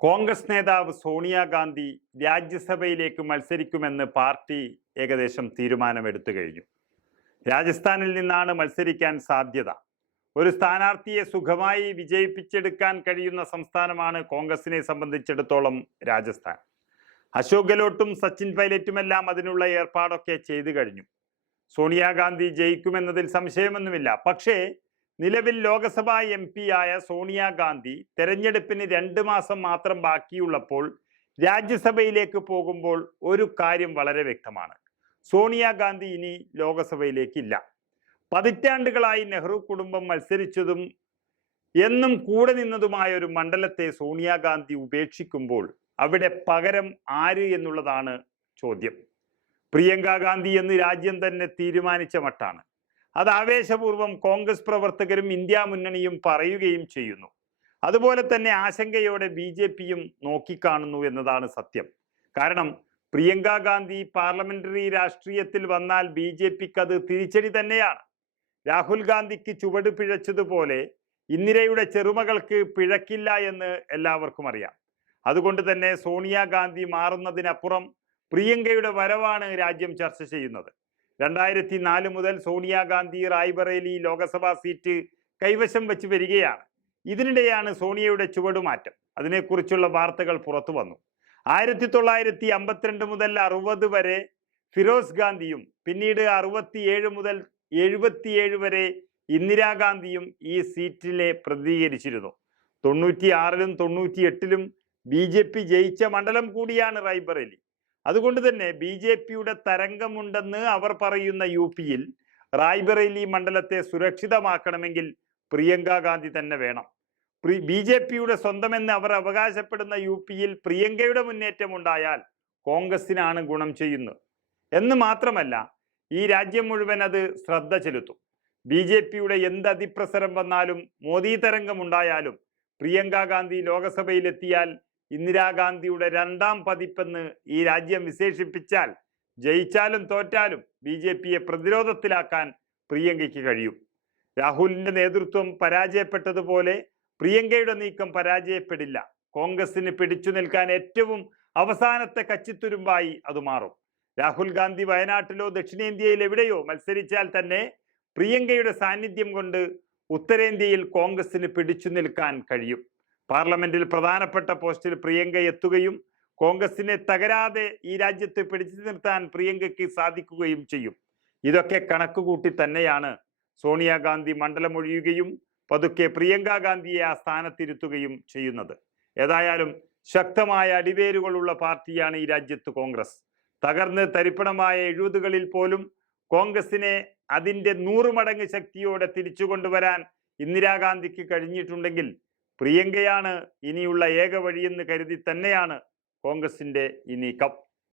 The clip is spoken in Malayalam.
കോൺഗ്രസ് നേതാവ് സോണിയാഗാന്ധി രാജ്യസഭയിലേക്ക് മത്സരിക്കുമെന്ന് പാർട്ടി ഏകദേശം തീരുമാനമെടുത്തു കഴിഞ്ഞു. രാജസ്ഥാനിൽ നിന്നാണ് മത്സരിക്കാൻ സാധ്യത. ഒരു സ്ഥാനാർത്ഥിയെ സുഖമായി വിജയിപ്പിച്ചെടുക്കാൻ കഴിയുന്ന സംസ്ഥാനമാണ് കോൺഗ്രസിനെ സംബന്ധിച്ചിടത്തോളം രാജസ്ഥാൻ. അശോക് ഗെലോട്ടും സച്ചിൻ പൈലറ്റുമെല്ലാം അതിനുള്ള ഏർപ്പാടൊക്കെ ചെയ്തു കഴിഞ്ഞു. സോണിയാഗാന്ധി ജയിക്കുമെന്നതിൽ സംശയമൊന്നുമില്ല. പക്ഷേ നിലവിൽ ലോക്സഭാ എം ആയ സോണിയാഗാന്ധി തെരഞ്ഞെടുപ്പിന് രണ്ട് മാസം മാത്രം ബാക്കിയുള്ളപ്പോൾ രാജ്യസഭയിലേക്ക് പോകുമ്പോൾ ഒരു കാര്യം വളരെ വ്യക്തമാണ്. സോണിയാഗാന്ധി ഇനി ലോകസഭയിലേക്കില്ല. പതിറ്റാണ്ടുകളായി നെഹ്റു കുടുംബം മത്സരിച്ചതും എന്നും കൂടെ നിന്നതുമായ ഒരു മണ്ഡലത്തെ സോണിയാഗാന്ധി ഉപേക്ഷിക്കുമ്പോൾ അവിടെ പകരം ആര് എന്നുള്ളതാണ് ചോദ്യം. പ്രിയങ്ക ഗാന്ധി എന്ന് രാജ്യം തന്നെ തീരുമാനിച്ച മട്ടാണ്. അത് ആവേശപൂർവം കോൺഗ്രസ് പ്രവർത്തകരും ഇന്ത്യ മുന്നണിയും പറയുകയും ചെയ്യുന്നു. അതുപോലെ തന്നെ ആശങ്കയോടെ ബി ജെ പിയും നോക്കിക്കാണുന്നു എന്നതാണ് സത്യം. കാരണം പ്രിയങ്ക ഗാന്ധി പാർലമെന്ററി രാഷ്ട്രീയത്തിൽ വന്നാൽ ബി ജെ പിക്ക് അത് തിരിച്ചടി തന്നെയാണ്. രാഹുൽ ഗാന്ധിക്ക് ചുവട് പിഴച്ചതുപോലെ ഇന്ദിരയുടെ ചെറുമകൾക്ക് പിഴക്കില്ല എന്ന് എല്ലാവർക്കും അറിയാം. അതുകൊണ്ട് തന്നെ സോണിയാഗാന്ധി മാറുന്നതിനപ്പുറം പ്രിയങ്കയുടെ വരവാണ് രാജ്യം ചർച്ച ചെയ്യുന്നത്. രണ്ടായിരത്തി നാല് മുതൽ സോണിയാഗാന്ധി റായ്ബറേലി ലോക്സഭാ സീറ്റ് കൈവശം വെച്ച് വരികയാണ്. ഇതിനിടെയാണ് സോണിയയുടെ ചുവടുമാറ്റം. അതിനെക്കുറിച്ചുള്ള വാർത്തകൾ പുറത്തു വന്നു. ആയിരത്തി തൊള്ളായിരത്തി അമ്പത്തിരണ്ട് മുതൽ അറുപത് വരെ ഫിറോസ് ഗാന്ധിയും പിന്നീട് അറുപത്തിയേഴ് മുതൽ എഴുപത്തിയേഴ് വരെ ഇന്ദിരാഗാന്ധിയും ഈ സീറ്റിലെ പ്രതികരിച്ചിരുന്നു തൊണ്ണൂറ്റി ആറിലും തൊണ്ണൂറ്റി എട്ടിലും ബി ജെ പി ജയിച്ച മണ്ഡലം കൂടിയാണ് റായ്ബറേലി. അതുകൊണ്ട് തന്നെ ബി ജെ പിയുടെ തരംഗമുണ്ടെന്ന് അവർ പറയുന്ന യു പിയിൽ റായ്ബറേലി മണ്ഡലത്തെ സുരക്ഷിതമാക്കണമെങ്കിൽ പ്രിയങ്ക ഗാന്ധി തന്നെ വേണം. ബി ജെ പിയുടെ സ്വന്തമെന്ന് അവർ അവകാശപ്പെടുന്ന യു പിയിൽ പ്രിയങ്കയുടെ മുന്നേറ്റം ഉണ്ടായാൽ കോൺഗ്രസിനാണ് ഗുണം ചെയ്യുന്നത്. എന്ന് മാത്രമല്ല ഈ രാജ്യം മുഴുവൻ അത് ശ്രദ്ധ ചെലുത്തും. ബി ജെ പിയുടെ എന്ത് അതിപ്രസരം വന്നാലും മോദി തരംഗം ഉണ്ടായാലും പ്രിയങ്ക ഗാന്ധി ലോകസഭയിലെത്തിയാൽ ഇന്ദിരാഗാന്ധിയുടെ രണ്ടാം പതിപ്പെന്ന് ഈ രാജ്യം വിശേഷിപ്പിച്ചാൽ ജയിച്ചാലും തോറ്റാലും ബി ജെ പിയെ പ്രതിരോധത്തിലാക്കാൻ പ്രിയങ്കയ്ക്ക് കഴിയും. രാഹുലിന്റെ നേതൃത്വം പരാജയപ്പെട്ടതുപോലെ പ്രിയങ്കയുടെ നീക്കം പരാജയപ്പെടില്ല. കോൺഗ്രസിന് പിടിച്ചു നിൽക്കാൻ ഏറ്റവും അവസാനത്തെ കച്ചിത്തുരുമ്പായി അത് മാറും. രാഹുൽ ഗാന്ധി വയനാട്ടിലോ ദക്ഷിണേന്ത്യയിൽ എവിടെയോ മത്സരിച്ചാൽ തന്നെ പ്രിയങ്കയുടെ സാന്നിധ്യം കൊണ്ട് ഉത്തരേന്ത്യയിൽ കോൺഗ്രസിന് പിടിച്ചു നിൽക്കാൻ കഴിയും. പാർലമെന്റിൽ പ്രധാനപ്പെട്ട പോസ്റ്റിൽ പ്രിയങ്ക എത്തുകയും കോൺഗ്രസിനെ തകരാതെ ഈ രാജ്യത്തെ പിടിച്ചു നിർത്താൻ പ്രിയങ്കയ്ക്ക് സാധിക്കുകയും ചെയ്യും. ഇതൊക്കെ കണക്കുകൂട്ടി തന്നെയാണ് സോണിയാഗാന്ധി മണ്ഡലമൊഴിയുകയും പതുക്കെ പ്രിയങ്ക ഗാന്ധിയെ ആ സ്ഥാനത്തിരുത്തുകയും ചെയ്യുന്നത്. ഏതായാലും ശക്തമായ അടിവേരുകളുള്ള പാർട്ടിയാണ് ഈ രാജ്യത്ത് കോൺഗ്രസ്. തകർന്ന് തരിപ്പണമായ എഴുപതുകളിൽ പോലും കോൺഗ്രസിനെ അതിന്റെ നൂറ് മടങ്ങ് ശക്തിയോടെ തിരിച്ചു കൊണ്ടുവരാൻ ഇന്ദിരാഗാന്ധിക്ക് കഴിഞ്ഞിട്ടുണ്ടെങ്കിൽ പ്രിയങ്കയാണ് ഇനിയുള്ള ഏക വഴിയെന്ന് കരുതി തന്നെയാണ് കോൺഗ്രസിന്റെ ഇനി നീക്കം